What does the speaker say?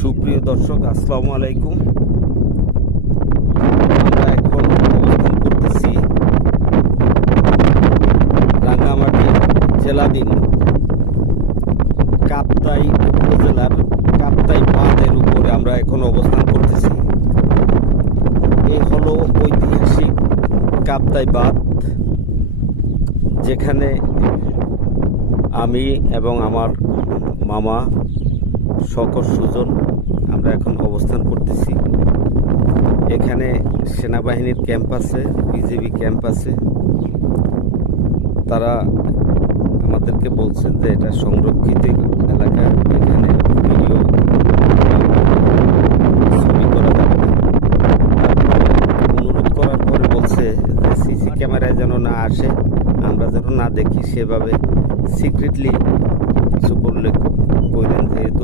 সুপ্রিয় দর্শক, আসসালামু আলাইকুম। আমরা এখন অবস্থান করতেছি রাঙ্গামাটি জেলাধীন কাপ্তাই উপজেলার কাপ্তাই বাঁধের উপরে আমরা এখন অবস্থান করতেছি। এই হলো ঐতিহাসিক কাপ্তাই বাঁধ, যেখানে আমি এবং আমার মামা শকর সুজন আমরা এখন অবস্থান করতেছি। এখানে সেনাবাহিনীর ক্যাম্প আছে, বিজেপি ক্যাম্প আছে। তারা আমাদেরকে বলছেন যে এটা সংরক্ষিত এলাকা, এখানে ভিডিও ছবি করা যাবে না। অনুরোধ করার পরে বলছে যে সিসি ক্যামেরায় যেন না আসে, আমরা যেন না দেখি, সেভাবে সিক্রেটলি কিছু করলে কইলেন, যেহেতু